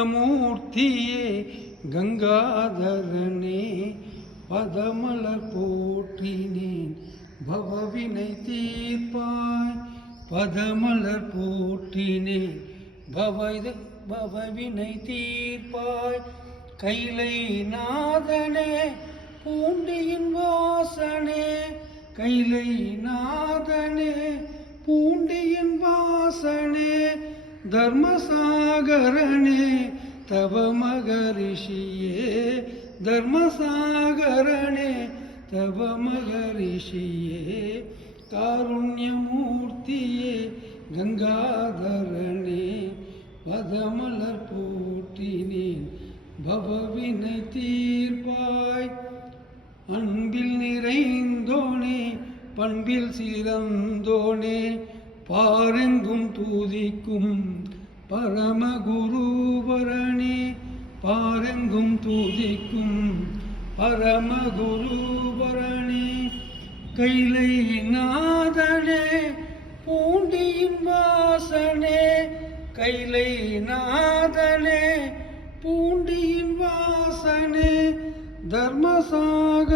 காருண்யமூர்த்தியே கங்காதரனே பதமலர் போற்றினேன் பவவினை தீர்ப்பாய். பதமலர் போற்றினேன் பவவினை தீர்ப்பாய். கைலை நாதனே பூண்டியின் வாசனே கைலை நாதனே பூண்டியின் வாசனே தர்மசாகரனே தவ மகரிஷியே தர்மசாகரனே தவ மகரிஷியே காருண்யமூர்த்தியே கங்காதரனே பதமலர் போற்றினேன் பவவினை தீர்ப்பாய். அன்பில் நிறைந்தோனே பண்பில் சிறந்தோனே பாரெங்கும் தூதிக்கும் பரமகுருவரனே பாரெங்கும் தூதிக்கும் பரமகுருவரனே கைலை நாதனே பூண்டியின் வாசனே கைலை நாதனே பூண்டியின் வாசனே தர்மசாக